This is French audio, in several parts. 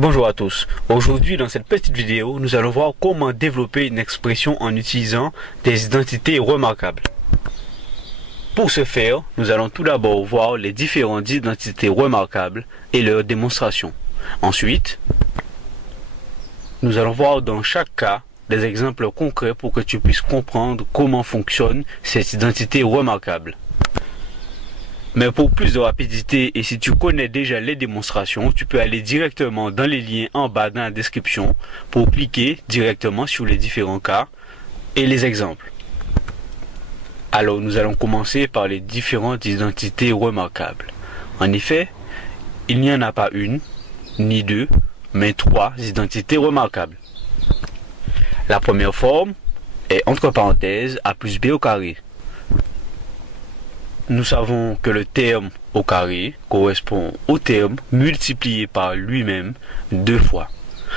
Bonjour à tous. Aujourd'hui, dans cette petite vidéo, nous allons voir comment développer une expression en utilisant des identités remarquables. Pour ce faire, nous allons tout d'abord voir les différentes identités remarquables et leur démonstration. Ensuite, nous allons voir dans chaque cas des exemples concrets pour que tu puisses comprendre comment fonctionne cette identité remarquable. Mais pour plus de rapidité et si tu connais déjà les démonstrations, tu peux aller directement dans les liens en bas dans la description pour cliquer directement sur les différents cas et les exemples. Alors nous allons commencer par les différentes identités remarquables. En effet, il n'y en a pas une, ni deux, mais trois identités remarquables. La première forme est entre parenthèses a plus b au carré. Nous savons que le terme au carré correspond au terme multiplié par lui-même deux fois,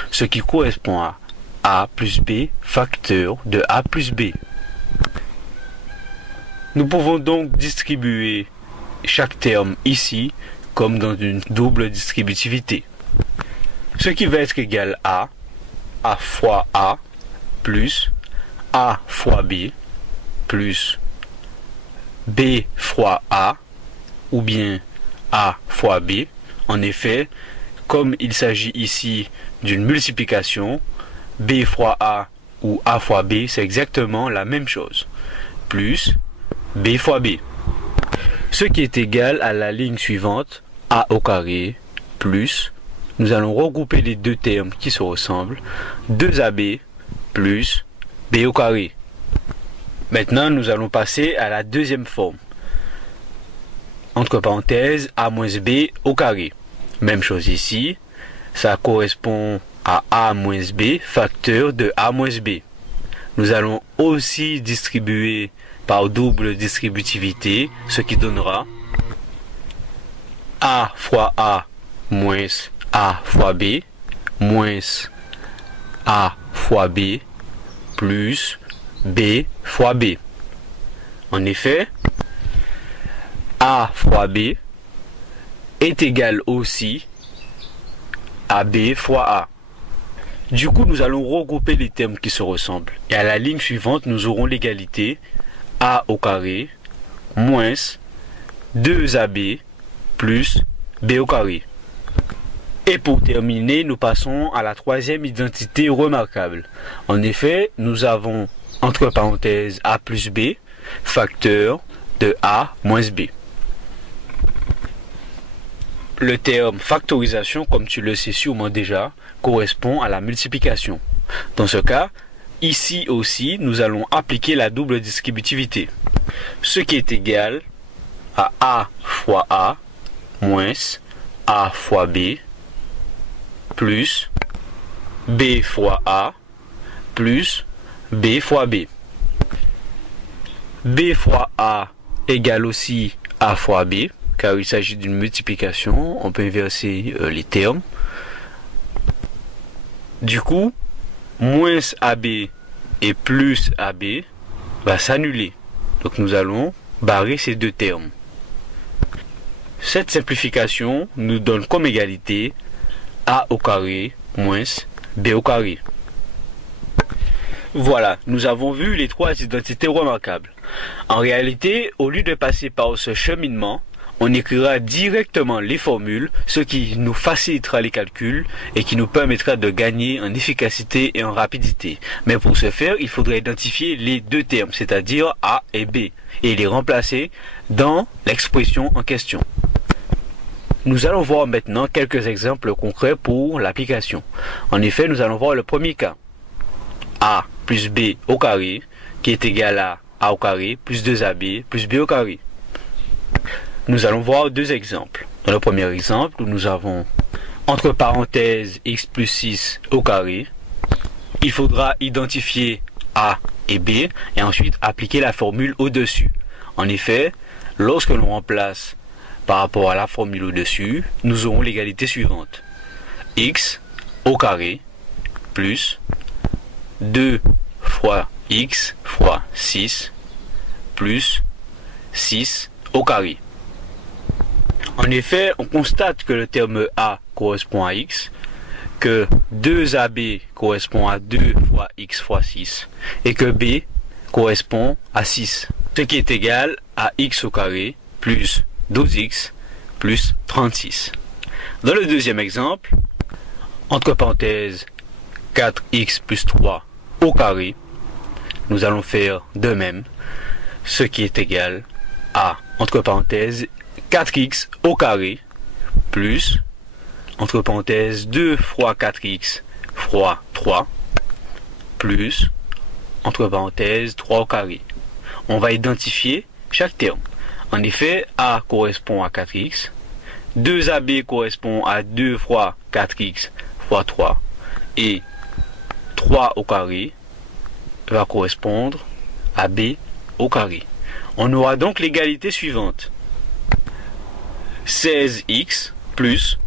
ce qui correspond à a plus b facteur de a plus b. Nous pouvons donc distribuer chaque terme ici comme dans une double distributivité, ce qui va être égal à a fois a plus a fois b plus b fois a ou bien a fois b. En effet, comme il s'agit ici d'une multiplication, b fois a ou a fois b, c'est exactement la même chose, plus b fois b. Ce qui est égal à la ligne suivante, a au carré plus, nous allons regrouper les deux termes qui se ressemblent, 2ab plus b au carré. Maintenant, nous allons passer à la deuxième forme. Entre parenthèses, a moins b au carré. Même chose ici, ça correspond à a moins b facteur de a moins b. Nous allons aussi distribuer par double distributivité, ce qui donnera a fois a moins a fois b moins a fois b plus b fois b. En effet, a fois b est égal aussi à b fois a. Du coup, nous allons regrouper les termes qui se ressemblent. Et à la ligne suivante, nous aurons l'égalité a au carré moins 2ab plus b au carré. Et pour terminer, nous passons à la troisième identité remarquable. En effet, nous avons entre parenthèses a plus b facteur de a moins b. Le terme factorisation, comme tu le sais sûrement déjà, correspond à la multiplication. Dans ce cas, ici aussi, nous allons appliquer la double distributivité, ce qui est égal à a fois a moins a fois b plus b fois a plus b fois b. B fois a égale aussi a fois b, car il s'agit d'une multiplication, on peut inverser les termes. Du coup, moins ab et plus ab va s'annuler. Donc nous allons barrer ces deux termes. Cette simplification nous donne comme égalité a au carré moins b au carré. Voilà, nous avons vu les trois identités remarquables. En réalité, au lieu de passer par ce cheminement, on écrira directement les formules, ce qui nous facilitera les calculs et qui nous permettra de gagner en efficacité et en rapidité. Mais pour ce faire, il faudrait identifier les deux termes, c'est-à-dire a et b, et les remplacer dans l'expression en question. Nous allons voir maintenant quelques exemples concrets pour l'application. En effet, nous allons voir le premier cas. A plus b au carré qui est égal à a au carré plus 2ab plus b au carré. Nous allons voir deux exemples. Dans le premier exemple, nous avons entre parenthèses x plus 6 au carré. Il faudra identifier a et b et ensuite appliquer la formule au-dessus. En effet, lorsque l'on remplace par rapport à la formule au-dessus, nous aurons l'égalité suivante. X au carré plus 2 fois x fois 6 plus 6 au carré. En effet, on constate que le terme a correspond à x, que 2AB correspond à 2 fois x fois 6 et que B correspond à 6, ce qui est égal à x au carré plus 12x plus 36. Dans le deuxième exemple, entre parenthèses 4x plus 3 au carré, nous allons faire de même, ce qui est égal à, entre parenthèses, 4x au carré plus, entre parenthèses, 2 fois 4x fois 3 plus, entre parenthèses, 3 au carré. On va identifier chaque terme. En effet, A correspond à 4x, 2AB correspond à 2 fois 4x fois 3 et 3 au carré va correspondre à B au carré. On aura donc l'égalité suivante. 16x plus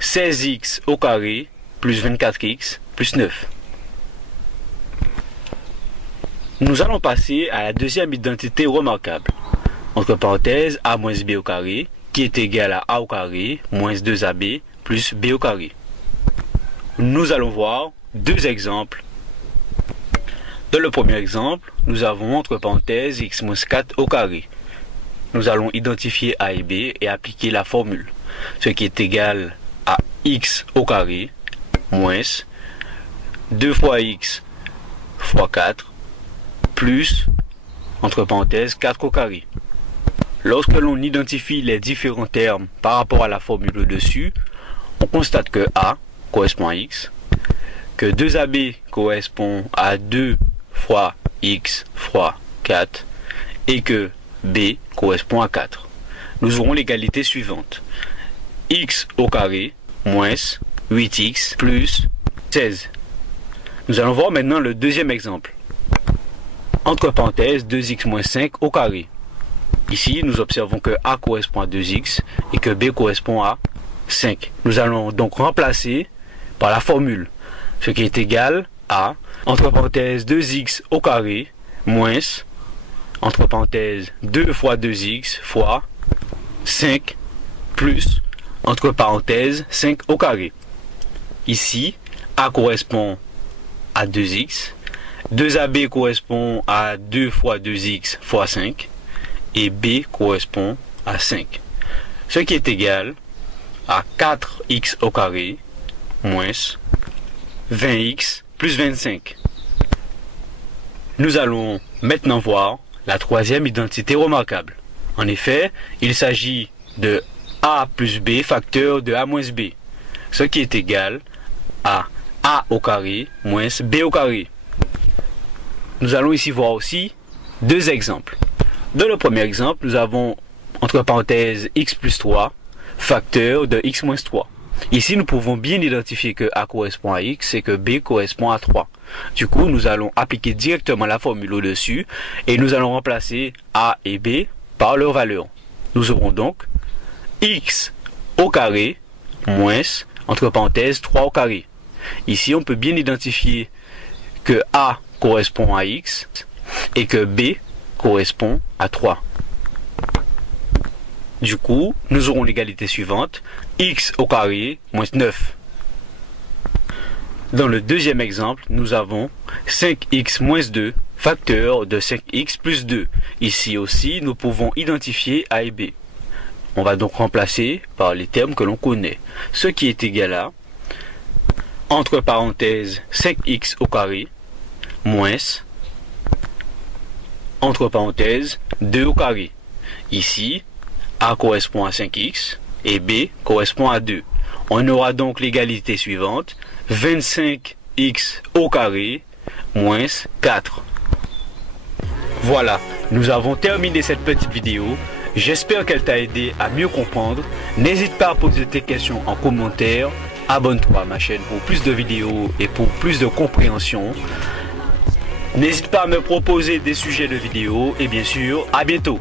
16x au carré plus 24x plus 9. Nous allons passer à la deuxième identité remarquable. Entre parenthèses, a moins b au carré, qui est égal à a au carré moins 2ab plus b au carré. Nous allons voir deux exemples. Dans le premier exemple, nous avons entre parenthèses x moins 4 au carré. Nous allons identifier a et b et appliquer la formule, ce qui est égal à x au carré moins 2 fois x fois 4 plus, entre parenthèses, 4 au carré. Lorsque l'on identifie les différents termes par rapport à la formule au-dessus, on constate que a correspond à x, que 2ab correspond à 2 fois x fois 4 et que b correspond à 4. Nous aurons l'égalité suivante. X au carré moins 8x plus 16. Nous allons voir maintenant le deuxième exemple. Entre parenthèses, 2x moins 5 au carré. Ici, nous observons que a correspond à 2x et que b correspond à 5. Nous allons donc remplacer par la formule, ce qui est égal à, entre parenthèses, 2x au carré moins, entre parenthèses, 2 fois 2x fois 5 plus, entre parenthèses, 5 au carré. Ici, a correspond à 2x, 2ab correspond à 2 fois 2x fois 5 et b correspond à 5. Ce qui est égal à 4x au carré moins 20x plus 25. Nous allons maintenant voir la troisième identité remarquable. En effet, il s'agit de a plus b facteur de a moins b, ce qui est égal à a au carré moins b au carré. Nous allons ici voir aussi deux exemples. Dans le premier exemple, nous avons entre parenthèses x plus 3 facteur de x moins 3. Ici, nous pouvons bien identifier que a correspond à x et que b correspond à 3. Du coup, nous allons appliquer directement la formule au-dessus et nous allons remplacer a et b par leur valeur. Nous aurons donc x au carré moins, entre parenthèses, 3 au carré. Ici, on peut bien identifier que a correspond à x et que b correspond à 3. Du coup, nous aurons l'égalité suivante, x au carré moins 9. Dans le deuxième exemple, nous avons 5x moins 2 facteur de 5x plus 2. Ici aussi, nous pouvons identifier a et b. On va donc remplacer par les termes que l'on connaît, ce qui est égal à, entre parenthèses, 5x au carré moins, entre parenthèses, 2 au carré. Ici, a correspond à 5x et b correspond à 2. On aura donc l'égalité suivante, 25x au carré moins 4. Voilà, nous avons terminé cette petite vidéo. J'espère qu'elle t'a aidé à mieux comprendre. N'hésite pas à poser tes questions en commentaire. Abonne-toi à ma chaîne pour plus de vidéos et pour plus de compréhension. N'hésite pas à me proposer des sujets de vidéos et bien sûr, à bientôt.